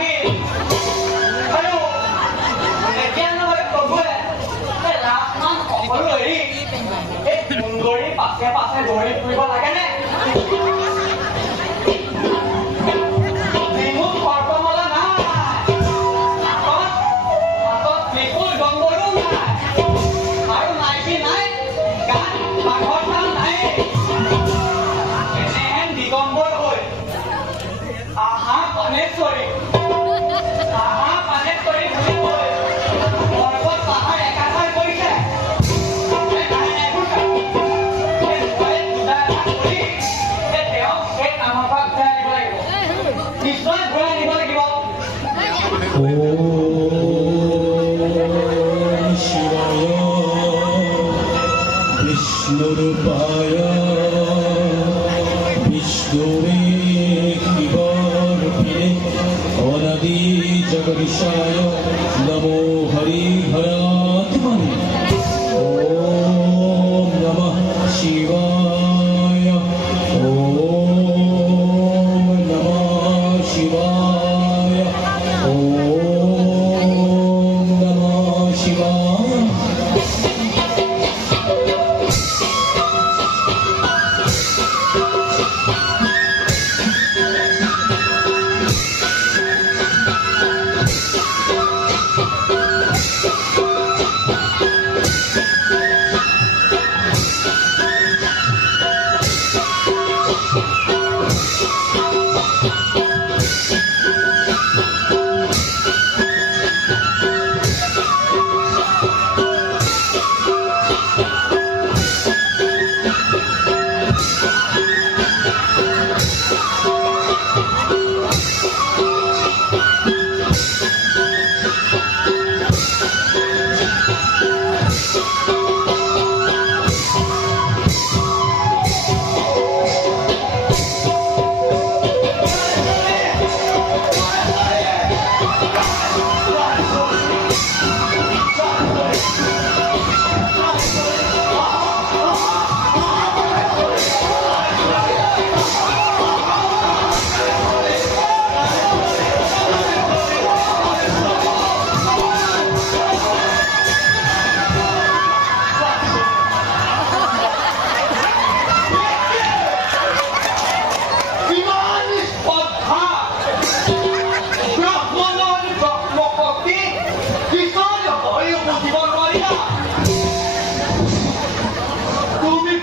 লাগিল আৰু এতিয়া নহয় প্ৰভুৱে ৰাসমান সকলো এৰি এই সুন্দৰী পাছে পাছে দৌৰি ফুৰিব লাগেনে? বিহুত সৰ্বমলা নাই, হাতত বিপুল গংগৰো নাই, আৰু নাইকি নাই গান বাঘৰ নাম নাই। এনেহেন দিগম্বৰ হৈ আহা পানেশ্বৰী বুলি কৈ পৰ্বত পাহাৰ একাকাৰ কৰিছে। নিশ্চয় ঘূৰাই আনিব লাগিব। শিৱায় বিষ্ণুৰূপায় বিষ্ণুৰে শিৱৰূপে অনাদি জগদীশায় নমো হৰিহৰাত্মনে। ওম নমঃ শিৱায়। ওম নমঃ শিৱায়। ওম নমঃ শিৱায়। Tumi'y